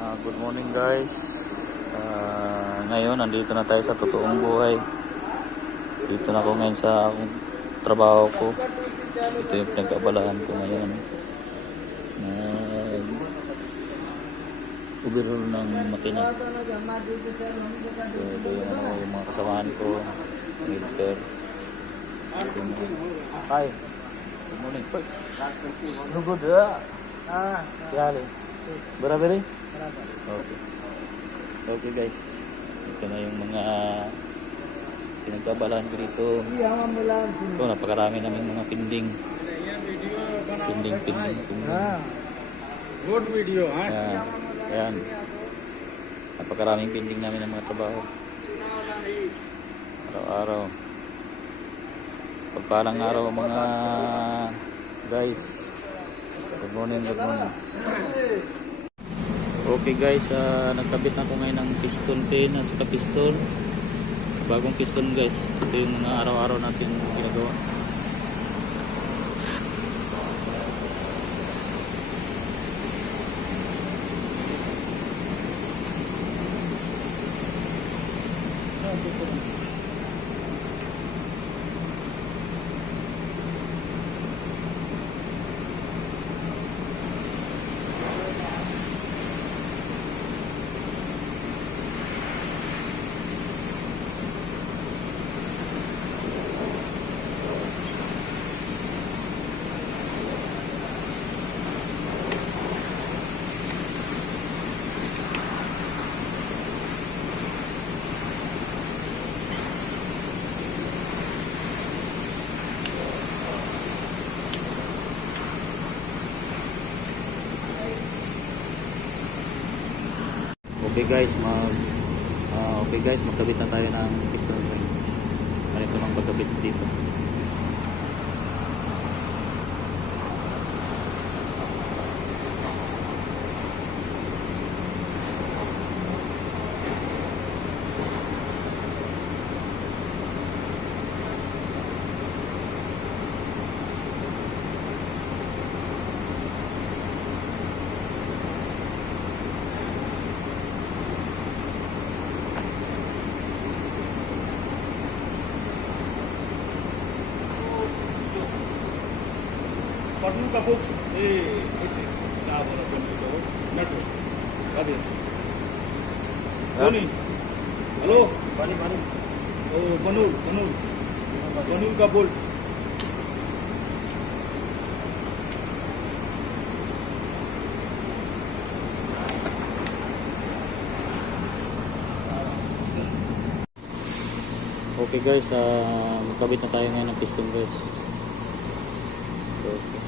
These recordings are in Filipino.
Good morning guys. Ngayon nandito na tayo sa totoong buhay. Dito na ako ngayon sa akong trabaho ko. Ito yung pinag-abalahan ko ngayon. Overhaul ng makina. So, ito yung mga kasamahan ko. Milker. Hi. Good morning. Lugod ya. Yali. Berapa rin? Okay. Okay guys. Ito na yung mga pinagkabalahan ko dito. Ito, napakarami namin mga pinding. Pinding. Good video, ha? Ayan. Napakaraming pinding namin ng mga trabaho. Araw-araw. Pagpalang araw mga guys. Good morning. Okay guys, nagkabit na ako ngayon ng piston pin at saka piston. Bagong piston guys. Ito yung mga araw-araw natin ginagawa. Okay guys, magkabit na tayo ng piston ring. Ganito lang pagkabit dito. पढ़ने का बुक्स क्या बोला बनने को नट अभी कौन हेलो पानी ओ बनूर का bolt Okay guys, magkabit na tayo ngayon ng piston guys. Okay.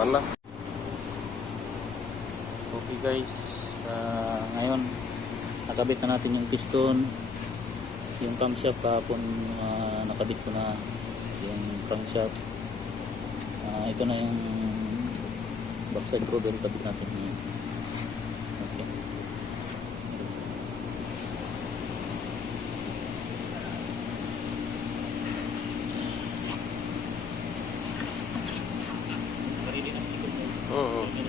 Wala. Okay guys, ngayon nakabit na natin yung piston, yung camshaft. Kahapon nakabit ko na yung crankshaft. Ito na yung backside cover, kabit natin ngayon. Okay.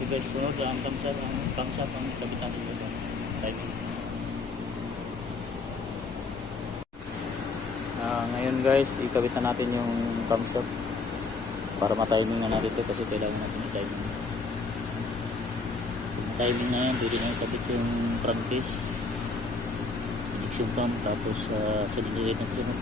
Okay guys, sunod ang thumbs up ang kabitan nila sa timing. Ngayon guys, ikabit na natin yung thumbs up para ma-timing na natin ito kasi kailangan natin yung timing. Timing na yan, pwede na ikabit yung front case, injection pump, tapos cylinder head na sunod.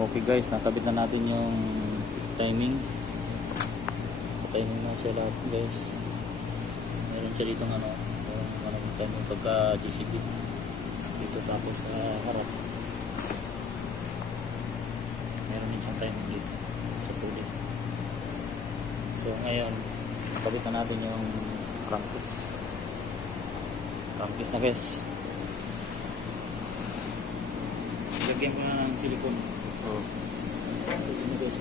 Okay guys, nakabit na natin yung timing. Timing na siya lahat guys. Meron siya dito yung timing pagka GCB dito, tapos harap meron din siyang timing dito sa tulik. So ngayon, nakabit na natin yung crankcase na guys. Lagyan ko na ng silicone. Ini guys.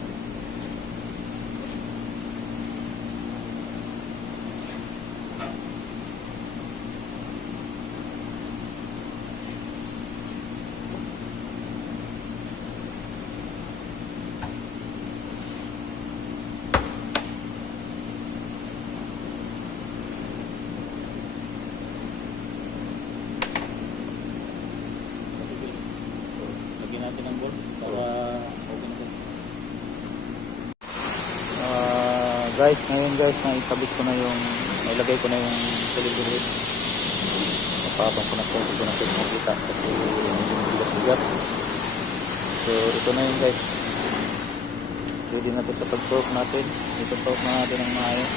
Lagyan natin ng bolt para open guys. Guys, ngayon guys, naikabit ko na yung, nailagay ko na yung cylinder head. Napapang ko na po makita kasi bigat-bigat. So ito na yun guys. Ready na ito sa pag-torque natin. Ito torque na natin ang maayos.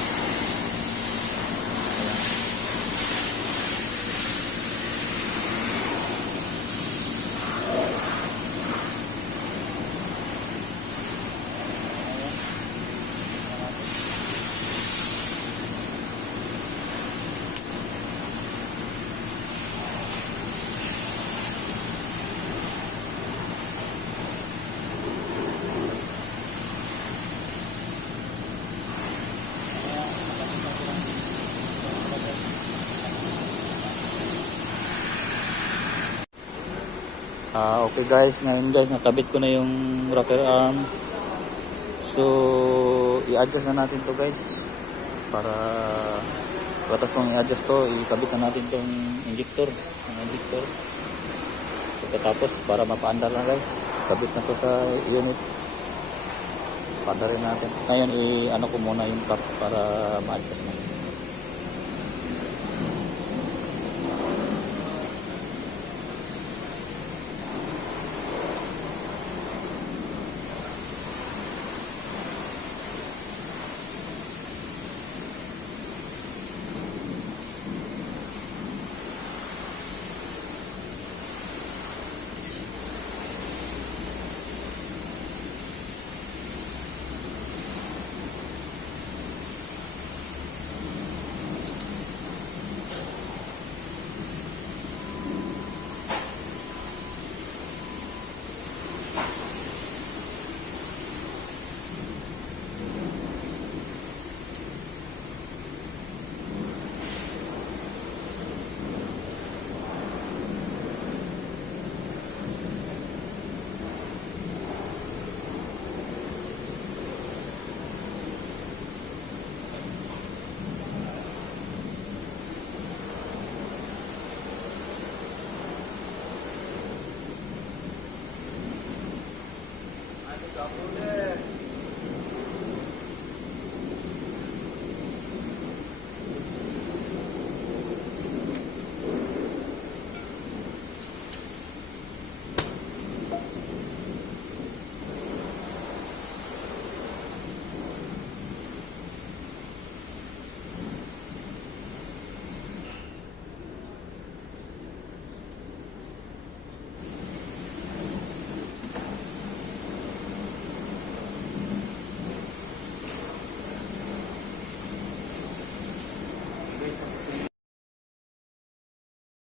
Okay guys, ngayon guys, nakabit ko na yung rocker arm. So i-adjust na natin to guys. Para patas kong i-adjust to, ikabit na natin tong injector. Pagkatapos para mapaandar na guys, kabit na to sa unit. Paandarin natin. Ngayon i-ano ko muna yung cap para ma-adjust na. Double